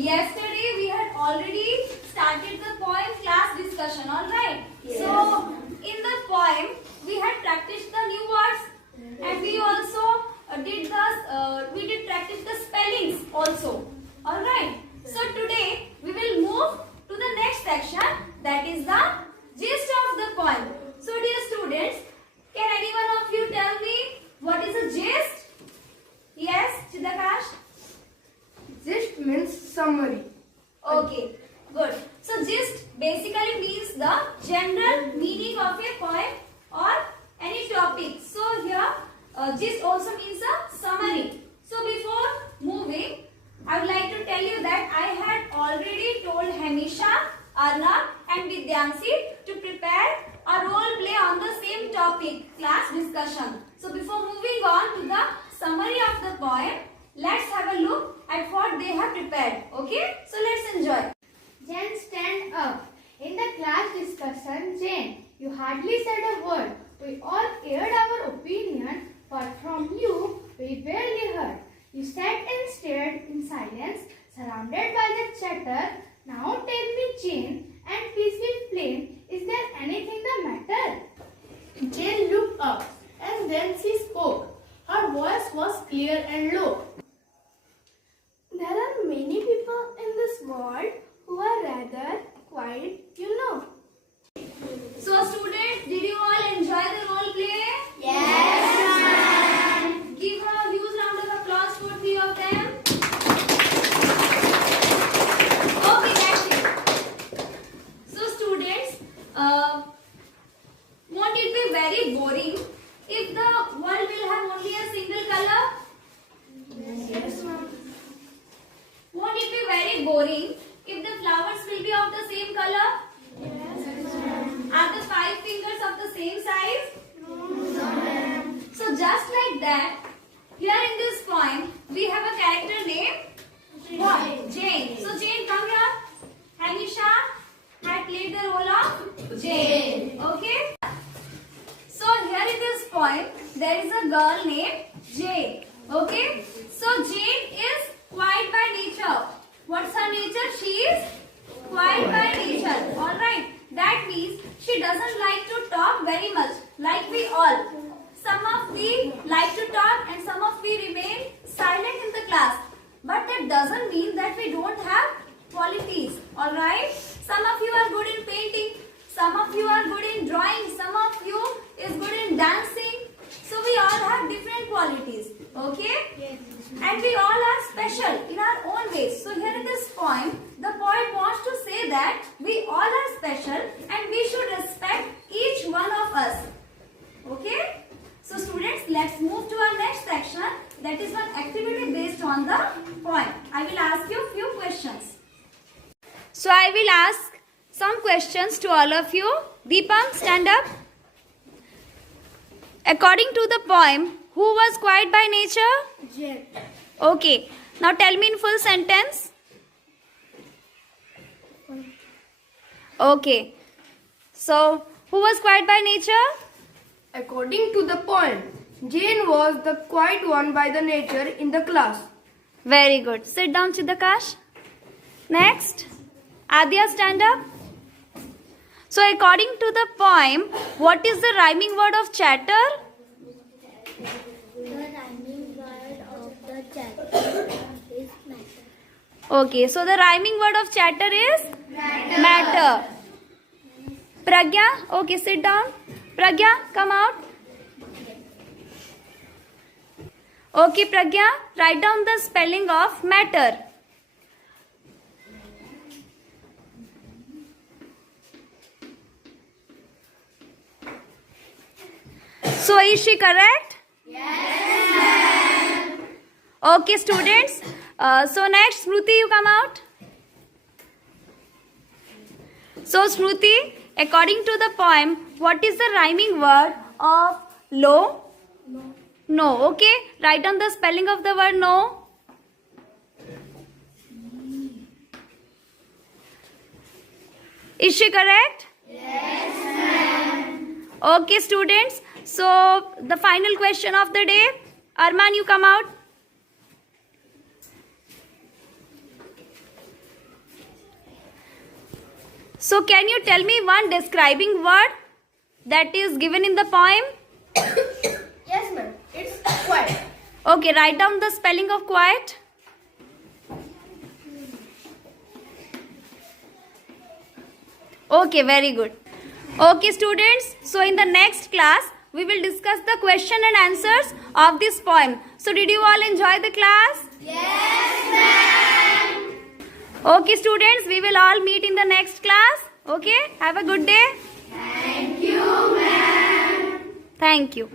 Yesterday we had already started the poem class discussion, alright? Yes. So, in the poem, we had practiced the new words and we also we did practice the spellings also, alright? So, today we will move to the next section, that is the gist of the poem. So, dear students, can any one of you tell me what is a gist? Yes, Chidakash? Gist means summary. Okay, good. So gist basically means the general meaning of a poem or any topic. So here gist also means a summary. So before moving, I would like to tell you that I had already told Hamisha, Arnab and Vidyansi to prepare a role play on the same topic, class discussion. So before moving on to the summary of the poem, let's have a look at what they have prepared. Okay? So let's enjoy. Jane, stand up. In the class discussion, Jane, you hardly said a word. We all aired our opinion, but from you, we barely heard. You sat and stared in silence, surrounded by the chatter. Now tell me, Jane, and please be plain, is there anything the matter? Jane looked up and then she spoke. Her voice was clear and low. There are many people in this world who are rather quiet, you know. So students, did you all enjoy the role play? Yes, ma'am. Give a huge round of applause for three of them. Okay, that's it. So students, won't it be very boring if the world will have only a single color? Yes, ma'am. Won't it be very boring if the flowers will be of the same color? Yes, ma'am. Are the 5 fingers of the same size? No, ma'am. So just like that, here in this poem, we have a character named what? Jane. So Jane, come here. Hamisha had played the role of Jane. Okay? So here in this poem, there is a girl named Jane. Okay? So Jane is quiet by nature. What's her nature? She is quiet by nature. Alright. That means she doesn't like to talk very much. Like we all. Some of we like to talk and some of we remain silent in the class. But that doesn't mean that we don't have qualities. Alright. Some of you are good in painting. Some of you are good in drawing. Some of you is good in dancing. So we all have different qualities. Okay? Yes. And we all are special in our own ways. So here in this poem, the poet wants to say that we all are special and we should respect each one of us. Okay? So students, let's move to our next section. That is one activity based on the poem. I will ask you a few questions. So I will ask some questions to all of you. Deepam, stand up. According to the poem, who was quiet by nature? Jane. Okay. Now tell me in full sentence. Okay. So, who was quiet by nature? According to the poem, Jane was the quiet one by the nature in the class. Very good. Sit down, Chidakash. Next. Adya, stand up. So, according to the poem, what is the rhyming word of chatter? The rhyming word of the chatter is matter. Okay. So, the rhyming word of chatter is? Matter. Pragya, okay, sit down. Pragya, come out. Okay, Pragya, write down the spelling of matter. So, is she correct? Yes, ma'am. Okay, students. So, next, Smruti, you come out. So, Smruti, according to the poem, what is the rhyming word of low? No. Okay. Write down the spelling of the word no. Is she correct? Yes, ma'am. Okay, students. So, the final question of the day. Arman, you come out. So can you tell me one describing word that is given in the poem? Yes, ma'am. It's quiet. Okay, write down the spelling of quiet. Okay, very good. Okay, students. So in the next class, we will discuss the question and answers of this poem. So did you all enjoy the class? Yes, ma'am. Okay, students. We will all meet in the next class. Okay. Have a good day. Thank you, ma'am. Thank you.